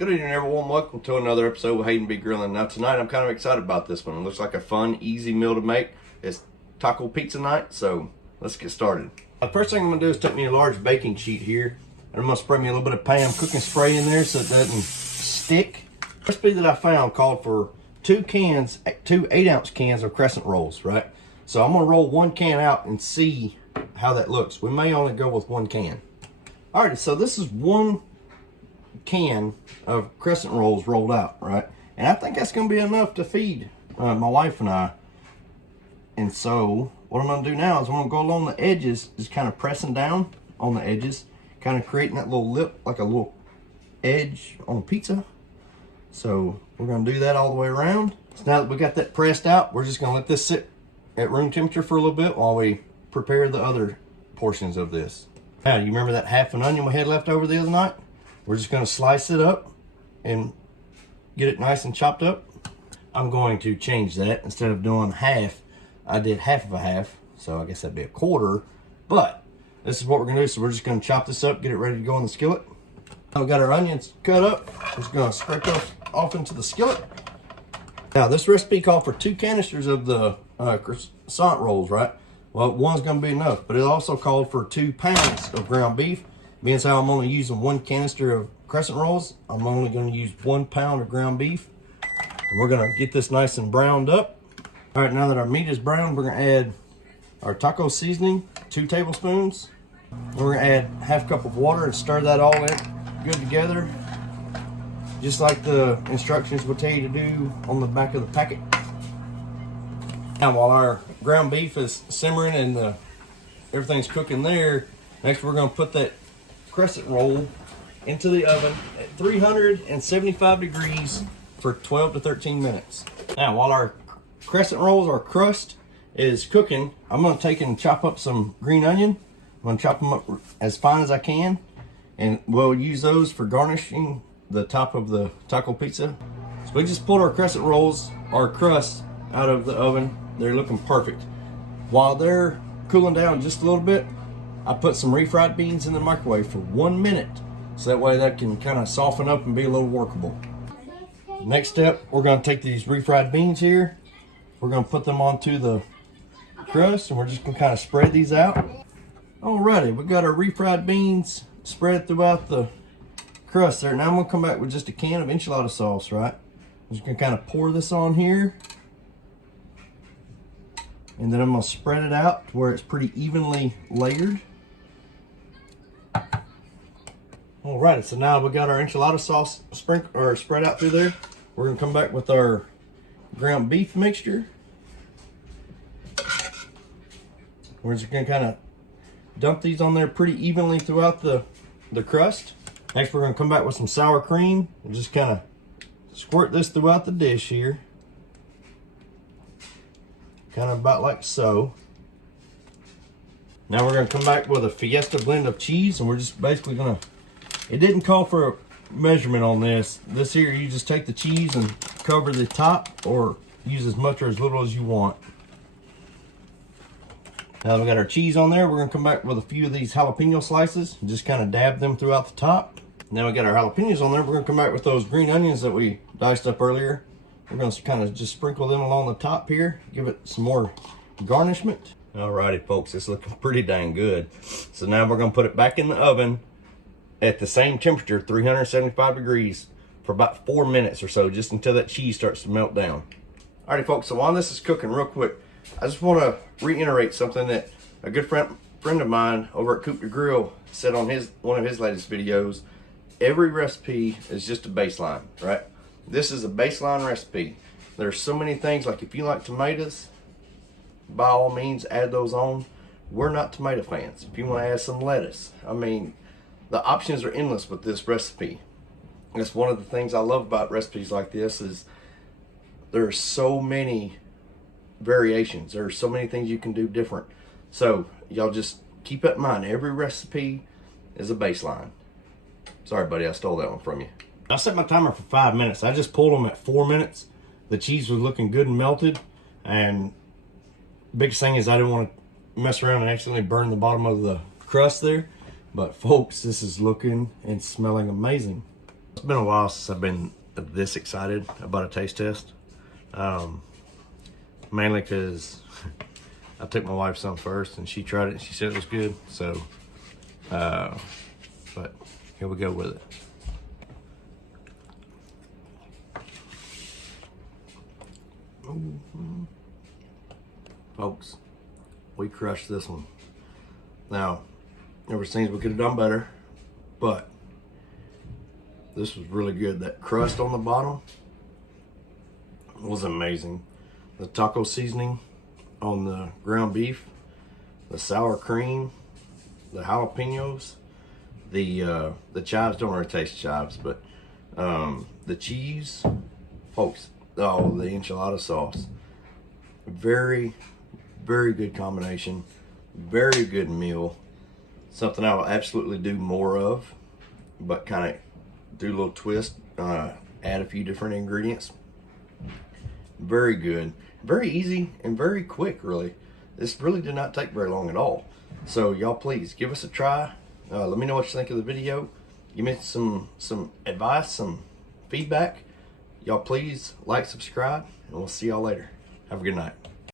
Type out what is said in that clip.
Good evening, everyone. Welcome to another episode of Hayden B. Grilling. Now, tonight I'm kind of excited about this one. It looks like a fun, easy meal to make. It's taco pizza night, so let's get started. The first thing I'm going to do is take me a large baking sheet here, and I'm going to spray me a little bit of Pam cooking spray in there so it doesn't stick. The recipe that I found called for two 8-ounce cans of crescent rolls, right? So I'm going to roll one can out and see how that looks. We may only go with one can. All right, so this is one can of crescent rolls rolled out, right? And I think that's going to be enough to feed my wife and I. And so what I'm going to do now is I'm going to go along the edges, just kind of pressing down on the edges, kind of creating that little lip, like a little edge on a pizza. So we're going to do that all the way around. So now that we got that pressed out, we're just going to let this sit at room temperature for a little bit while we prepare the other portions of this. Now, you remember that half an onion we had left over the other night? We're just going to slice it up and get it nice and chopped up. I'm going to change that. Instead of doing half, I did half of a half. So I guess that'd be a quarter. But this is what we're going to do. So we're just going to chop this up, get it ready to go in the skillet. Now we got our onions cut up. We're just going to scrape those off into the skillet. Now this recipe called for 2 canisters of the croissant rolls, right? Well, one's going to be enough. But it also called for 2 pounds of ground beef. Being as how I'm only using 1 canister of crescent rolls, I'm only going to use 1 pound of ground beef. And we're going to get this nice and browned up. All right, now that our meat is brown, we're going to add our taco seasoning, 2 tablespoons. We're going to add half cup of water and stir that all in good together, just like the instructions will tell you to do on the back of the packet. Now, while our ground beef is simmering and everything's cooking there, next we're going to put that crescent roll into the oven at 375 degrees for 12 to 13 minutes. Now, while our crescent rolls, our crust, is cooking, I'm going to take and chop up some green onion. I'm going to chop them up as fine as I can, and we'll use those for garnishing the top of the taco pizza. So we just pulled our crescent rolls, our crust, out of the oven. They're looking perfect. While they're cooling down just a little bit, I put some refried beans in the microwave for 1 minute, so that way that can kind of soften up and be a little workable. Next step, we're going to take these refried beans here. We're going to put them onto the crust, and we're just going to kind of spread these out. Alrighty, we got our refried beans spread throughout the crust there. Now I'm going to come back with just a can of enchilada sauce, right? I'm just going to kind of pour this on here. And then I'm going to spread it out to where it's pretty evenly layered. Alright, so now we got our enchilada sauce spread out through there. We're going to come back with our ground beef mixture. We're just going to kind of dump these on there pretty evenly throughout the crust. Next, we're going to come back with some sour cream and just kind of squirt this throughout the dish here. Kind of about like so. Now we're going to come back with a Fiesta blend of cheese, and we're just basically going to, it didn't call for a measurement on this. This here, you just take the cheese and cover the top, or use as much or as little as you want. Now we got our cheese on there, we're going to come back with a few of these jalapeno slices and just kind of dab them throughout the top. Now we got our jalapeños on there, we're going to come back with those green onions that we diced up earlier. We're going to kind of just sprinkle them along the top here, give it some more garnishment. Alrighty folks, it's looking pretty dang good. So now we're going to put it back in the oven at the same temperature, 375 degrees, for about 4 minutes or so, just until that cheese starts to melt down. Alrighty folks, so while this is cooking real quick, I just want to reiterate something that a good friend of mine over at Coop de Grill said on one of his latest videos. Every recipe is just a baseline, right? This is a baseline recipe. There's so many things, like if you like tomatoes, by all means add those on. We're not tomato fans. If you want to add some lettuce, I mean, the options are endless with this recipe. That's one of the things I love about recipes like this, is there are so many variations. There are so many things you can do different. So y'all just keep that in mind. Every recipe is a baseline. Sorry buddy, I stole that one from you. I set my timer for 5 minutes. I just pulled them at 4 minutes. The cheese was looking good and melted, and biggest thing is I didn't want to mess around and accidentally burn the bottom of the crust there. But folks, this is looking and smelling amazing. It's been a while since I've been this excited about a taste test. Mainly because I took my wife some first and she tried it and she said it was good. So, but here we go with it. Ooh. Folks, we crushed this one. Now, there were things we could have done better, but this was really good. That crust on the bottom was amazing. The taco seasoning on the ground beef, the sour cream, the jalapeños, the chives, don't really taste chives, but the cheese, folks, oh, the enchilada sauce. Very, very good combination. Very good meal. Something I will absolutely do more of, but kind of do a little twist, add a few different ingredients. Very good. Very easy and very quick, really. This really did not take very long at all. So y'all please give us a try. Let me know what you think of the video. Give me some advice, some feedback. Y'all please like, subscribe, and we'll see y'all later. Have a good night.